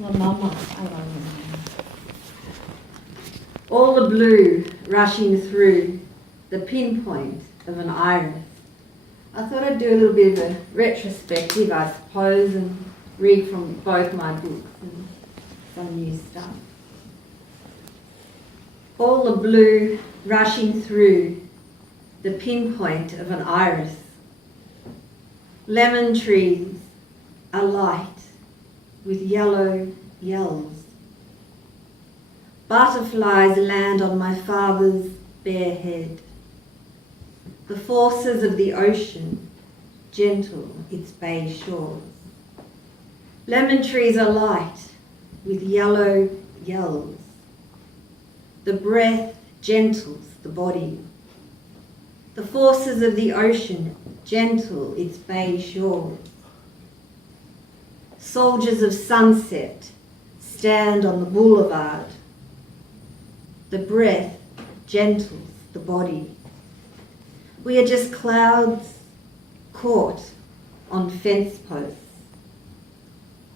La mama. All the blue rushing through the pinpoint of an iris. I thought I'd do a little bit of a retrospective, I suppose, and read from both my books and some new stuff. All the blue rushing through the pinpoint of an iris. Lemon trees alight with yellow yells. Butterflies land on my father's bare head. The forces of the ocean gentle its bay shores. Lemon trees alight with yellow yells. The breath gentles the body. The forces of the ocean gentle its bay shores. Soldiers of sunset stand on the boulevard. The breath gentles the body. We are just clouds caught on fence posts.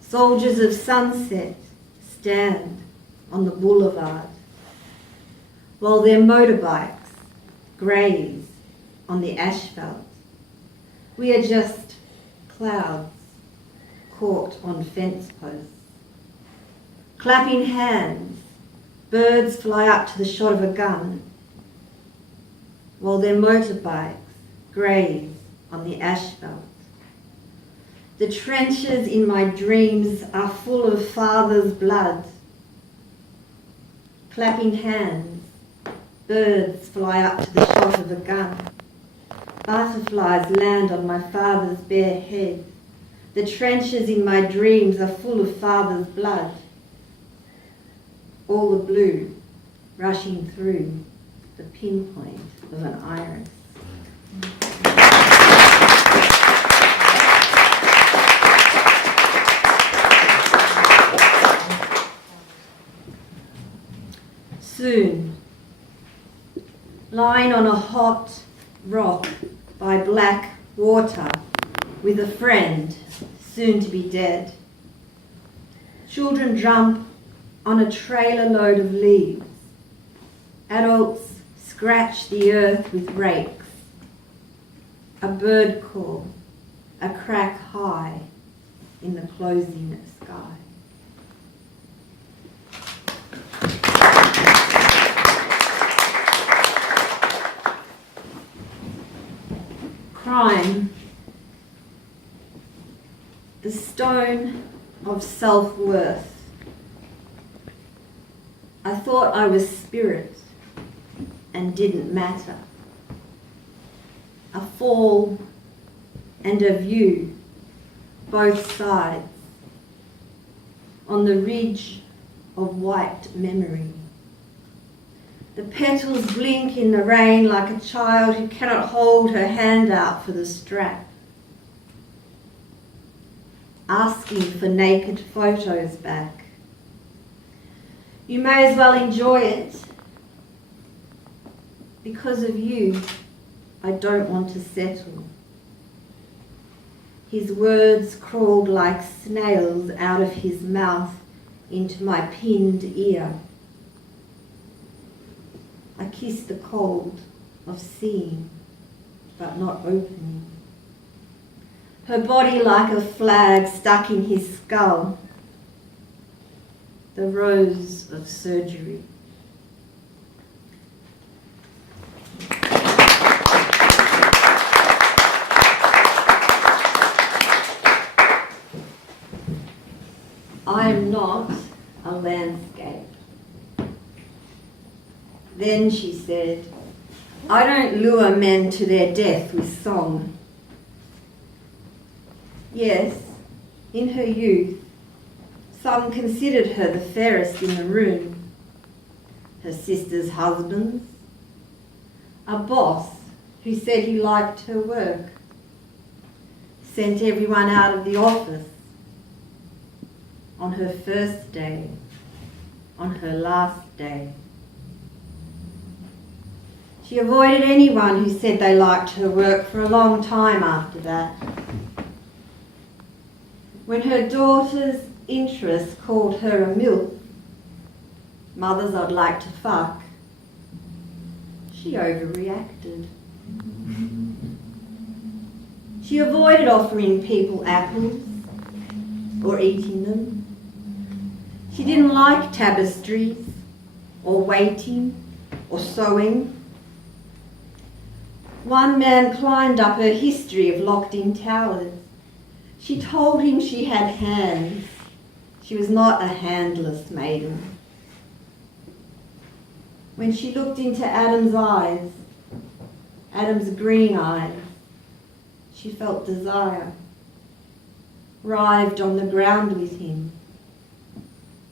Soldiers of sunset stand on the boulevard while their motorbikes graze on the asphalt. We are just clouds caught on fence posts. Clapping hands, birds fly up to the shot of a gun while their motorbikes graze on the asphalt. The trenches in my dreams are full of father's blood. Clapping hands, birds fly up to the shot of a gun. Butterflies land on my father's bare head. The trenches in my dreams are full of father's blood. All the blue rushing through the pinpoint of an iris. Soon, lying on a hot rock by black water with a friend soon to be dead. Children jump on a trailer load of leaves. Adults scratch the earth with rakes. A bird call, a crack high in the closing sky. Crime, the stone of self-worth. I thought I was spirit and didn't matter. A fall and a view, both sides, on the ridge of wiped memory. The petals blink in the rain like a child who cannot hold her hand out for the strap. Asking for naked photos back. You may as well enjoy it. Because of you, I don't want to settle. His words crawled like snails out of his mouth into my pinned ear. I kissed the cold of seeing, but not opening. Her body like a flag stuck in his skull. The rose of surgery. I am not a landscape. Then she said, I don't lure men to their death with song. Yes, in her youth, some considered her the fairest in the room. Her sister's husbands, a boss who said he liked her work, sent everyone out of the office. On her first day, on her last day. She avoided anyone who said they liked her work for a long time after that. When her daughters interest called her a MILF, mothers I'd like to fuck, she overreacted. She avoided offering people apples or eating them. She didn't like tapestries or waiting or sewing. One man climbed up her history of locked-in towers. She told him she had hands. She was not a handless maiden. When she looked into Adam's eyes, Adam's green eyes, she felt desire, writhed on the ground with him,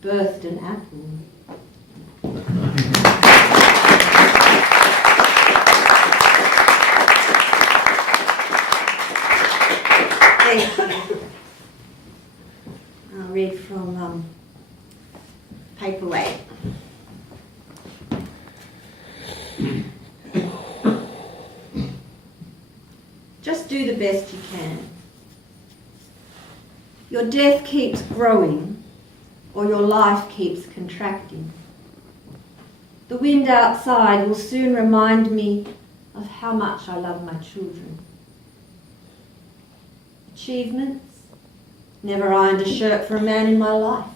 birthed an apple. I'll read from Paperweight. Just do the best you can. Your death keeps growing, or your life keeps contracting. The wind outside will soon remind me of how much I love my children. Achievements? Never ironed a shirt for a man in my life.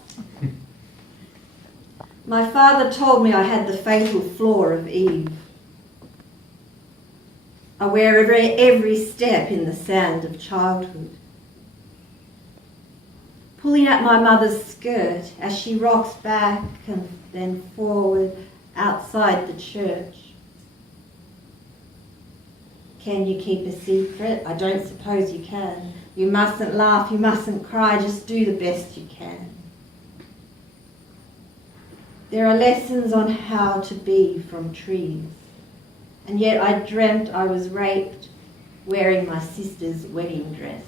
My father told me I had the fatal flaw of Eve. I wear every step in the sand of childhood. Pulling at my mother's skirt as she rocks back and then forward outside the church. Can you keep a secret? I don't suppose you can. You mustn't laugh, you mustn't cry, just do the best you can. There are lessons on how to be from trees, and yet I dreamt I was raped wearing my sister's wedding dress.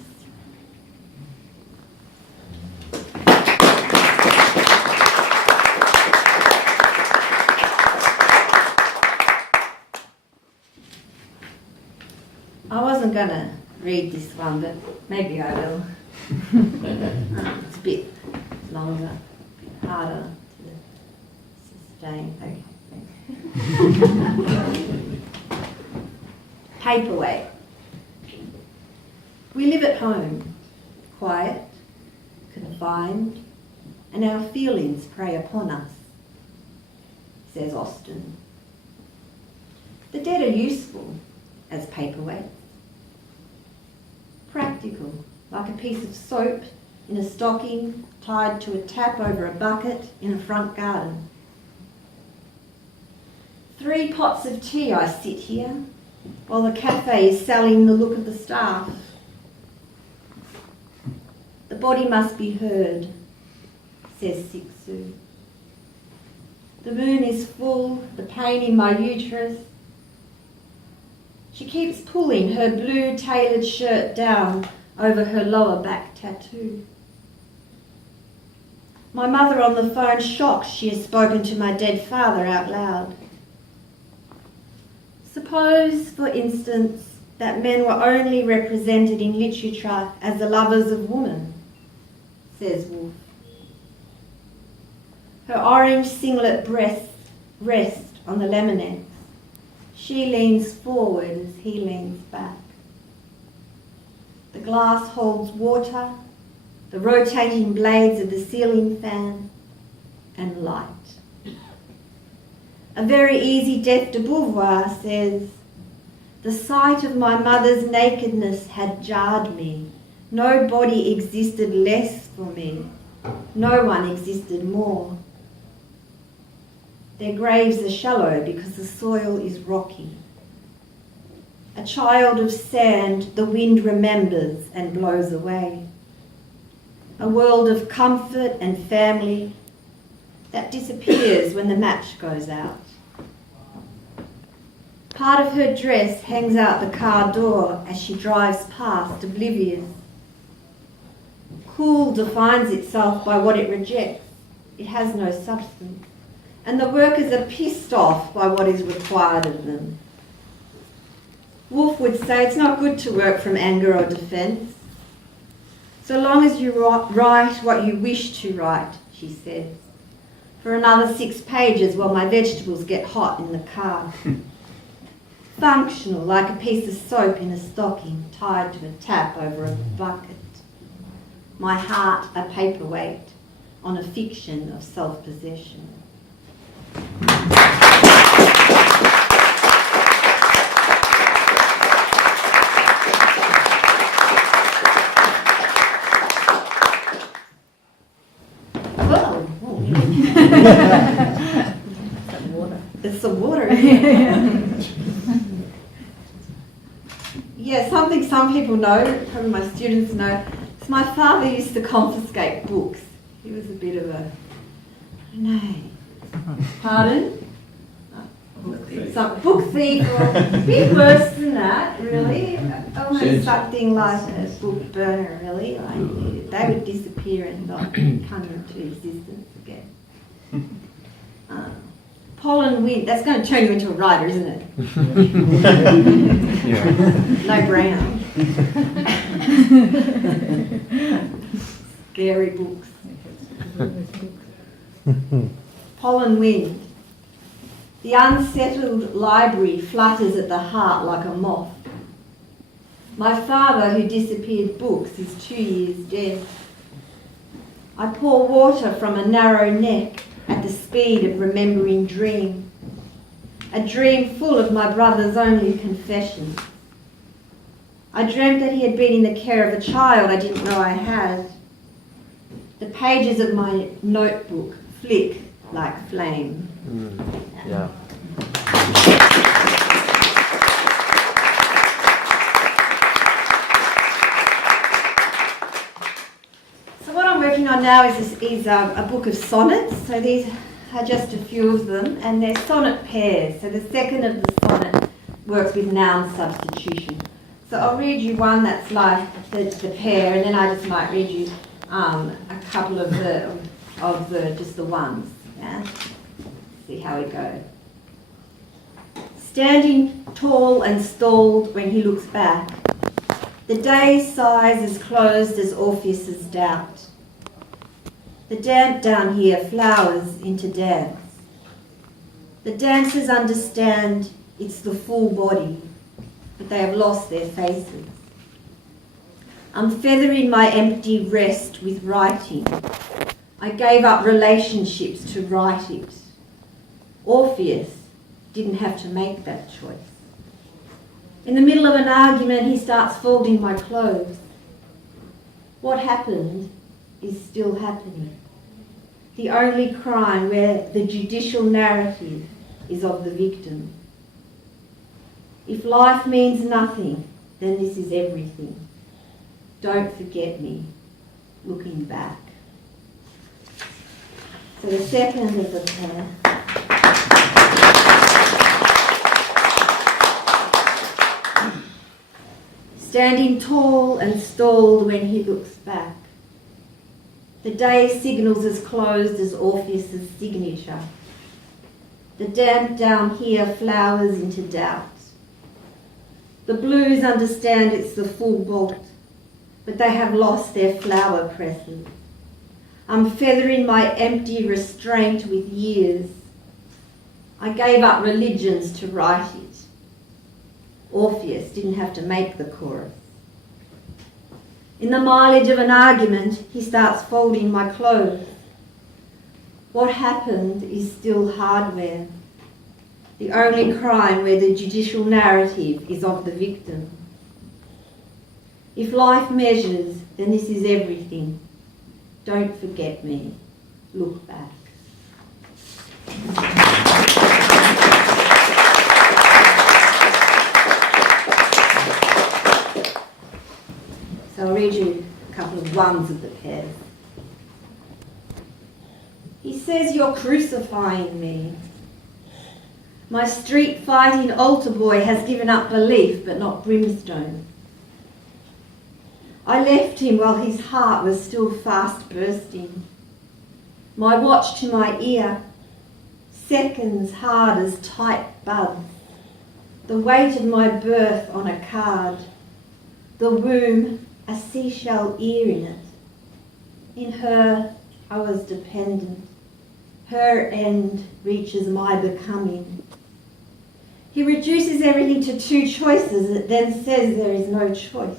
I wasn't going to read this one, but maybe I will. It's a bit longer, a bit harder to sustain. Okay. Paperweight. We live at home, quiet, confined, and our feelings prey upon us, says Austen. The dead are useful as paperweights. Practical, like a piece of soap in a stocking tied to a tap over a bucket in a front garden. 3 pots of tea I sit here, while the cafe is selling the look of the staff. The body must be heard, says Sixu. The moon is full, the pain in my uterus. She keeps pulling her blue tailored shirt down over her lower back tattoo. My mother on the phone shocked she has spoken to my dead father out loud. Suppose, for instance, that men were only represented in literature as the lovers of woman, says Woolf. Her orange singlet breasts rest on the laminates. She leans forward as he leans back. The glass holds water, the rotating blades of the ceiling fan, and light. A very easy death de Beauvoir says, the sight of my mother's nakedness had jarred me. No body existed less for me. No one existed more. Their graves are shallow because the soil is rocky. A child of sand the wind remembers and blows away. A world of comfort and family that disappears when the match goes out. Part of her dress hangs out the car door as she drives past, oblivious. Cool defines itself by what it rejects. It has no substance. And the workers are pissed off by what is required of them. Woolf would say it's not good to work from anger or defence. So long as you write what you wish to write, she says, for another 6 pages while my vegetables get hot in the car. Functional, like a piece of soap in a stocking tied to a tap over a bucket. My heart a paperweight on a fiction of self-possession. It's the water, isn't it? Yeah, something some people know, probably my students know, is my father used to confiscate books. He was a bit of a, pardon? Some book thief, or a bit worse than that, really. Almost something like a book burner, really. Like, they would disappear and not come into existence again. Pollen wind, that's going to turn you into a writer, isn't it? No brown. Scary books. Pollen wind. The unsettled library flutters at the heart like a moth. My father, who disappeared books, is 2 years dead. I pour water from a narrow neck at the speed of remembering dream. A dream full of my brother's only confession. I dreamt that he had been in the care of a child I didn't know I had. The pages of my notebook flick like flame. Yeah. So what I'm working on now is a book of sonnets. So these are just a few of them, and they're sonnet pairs. So the second of the sonnet works with noun substitution. So I'll read you one that's like the pair, and then I just might read you a couple of the just the ones. Yeah. See how we go. Standing tall and stalled when he looks back, the day sighs as closed as Orpheus's doubt. The damp down here flowers into dance. The dancers understand it's the full body, but they have lost their faces. I'm feathering my empty rest with writing. I gave up relationships to write it. Orpheus didn't have to make that choice. In the middle of an argument, he starts folding my clothes. What happened is still happening. The only crime where the judicial narrative is of the victim. If life means nothing, then this is everything. Don't forget me, looking back. So the second of the pair. Standing tall and stalled when he looks back. The day signals as closed as Orpheus's signature. The damp down here flowers into doubt. The blues understand it's the full bolt, but they have lost their flower presses. I'm feathering my empty restraint with years. I gave up religions to write it. Orpheus didn't have to make the chorus. In the mileage of an argument, he starts folding my clothes. What happened is still hardware. The only crime where the judicial narrative is of the victim. If life measures, then this is everything. Don't forget me. Look back. So I'll read you a couple of ones of the pairs. He says you're crucifying me. My street fighting altar boy has given up belief but not brimstone. I left him while his heart was still fast bursting. My watch to my ear, seconds hard as tight buds. The weight of my birth on a card. The womb, a seashell ear in it. In her, I was dependent. Her end reaches my becoming. He reduces everything to two choices, and then says there is no choice.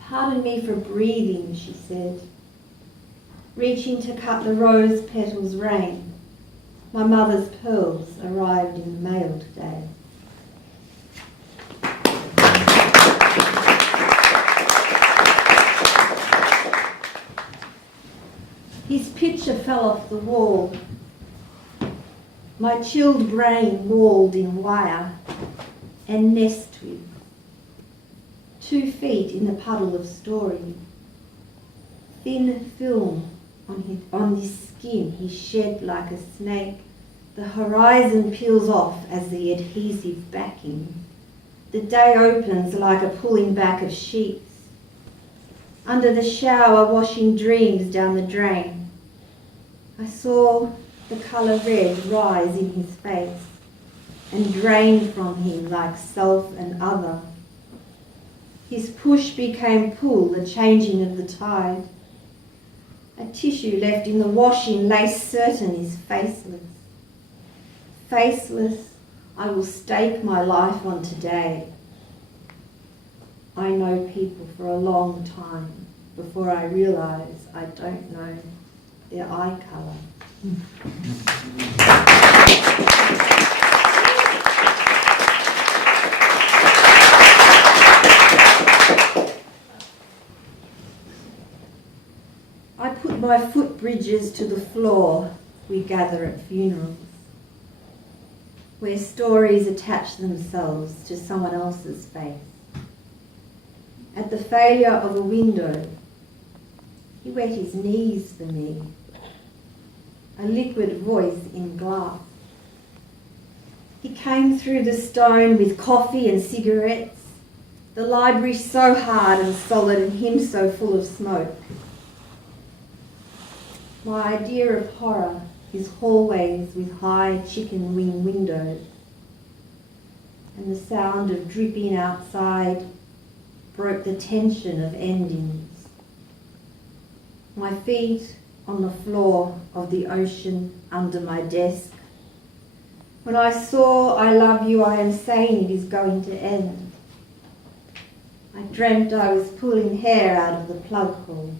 Pardon me for breathing, she said, reaching to cut the rose petals rain. My mother's pearls arrived in the mail today. His picture fell off the wall. My chilled brain walled in wire and nest twigs. 2 feet in the puddle of story. Thin film on his skin he shed like a snake. The horizon peels off as the adhesive backing. The day opens like a pulling back of sheets. Under the shower, washing dreams down the drain. I saw the colour red rise in his face and drain from him like self and other. His push became pull, the changing of the tide. A tissue left in the washing lay certain is faceless. Faceless, I will stake my life on today. I know people for a long time before I realise I don't know their eye colour. I put my footbridges to the floor we gather at funerals, where stories attach themselves to someone else's face. At the failure of a window, he wet his knees for me, a liquid voice in glass. He came through the stone with coffee and cigarettes, the library so hard and solid and him so full of smoke. My idea of horror is hallways with high chicken wing windows, and the sound of dripping outside broke the tension of endings. My feet on the floor of the ocean under my desk. When I saw I love you, I am saying it is going to end. I dreamt I was pulling hair out of the plug hole.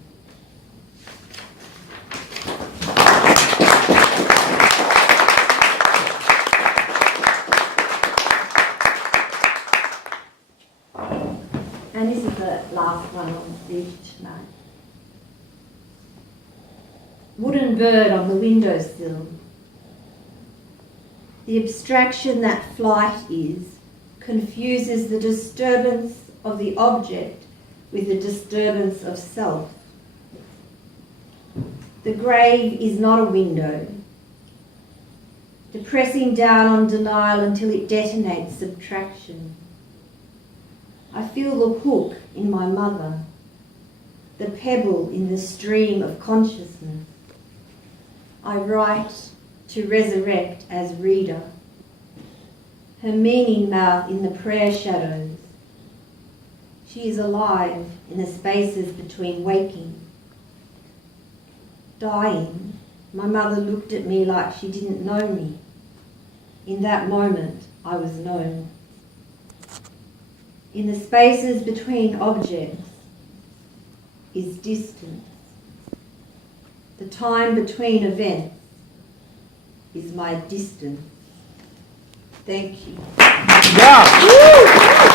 And this is the last one on the bridge tonight. Wooden bird on the windowsill. The abstraction that flight is confuses the disturbance of the object with the disturbance of self. The grave is not a window, depressing down on denial until it detonates subtraction. I feel the hook in my mother, the pebble in the stream of consciousness. I write to resurrect as reader, her meaning mouth in the prayer shadows. She is alive in the spaces between waking. Dying, my mother looked at me like she didn't know me. In that moment, I was known. In the spaces between objects is distance. The time between events is my distance. Thank you. Yeah.